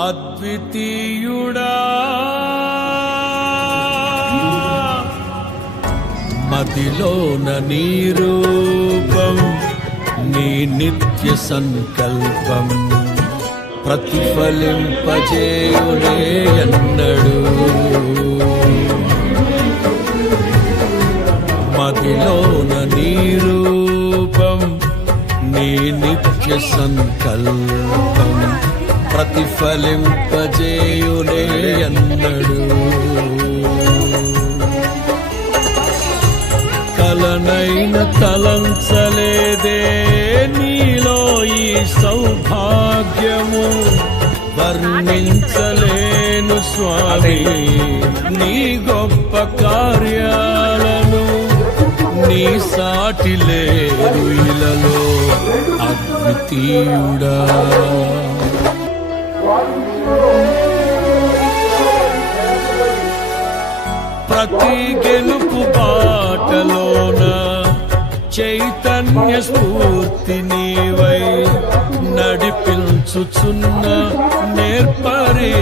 అద్వితీయుడా మదిలోన నీ రూపం నీ నిత్య సంకల్పం ప్రతిఫలింపజేయునే ఎన్నడు మదిలోన నీ రూపం నీ నిత్య సంకల్పం ప్రతిఫలింపజేయునే ఎన్నడు కలనైన తలంచలేదే నీలో ఈ సౌభాగ్యము వర్ణించలేను స్వామి నీ గొప్ప కార్యాలను నీ సాటి లేరు ఇలలో అద్వితీయుడా ప్రతి గెలుపు బాటలోన చైతన్య స్ఫూర్తి నీవై నడిపించుచున్న నేర్పరి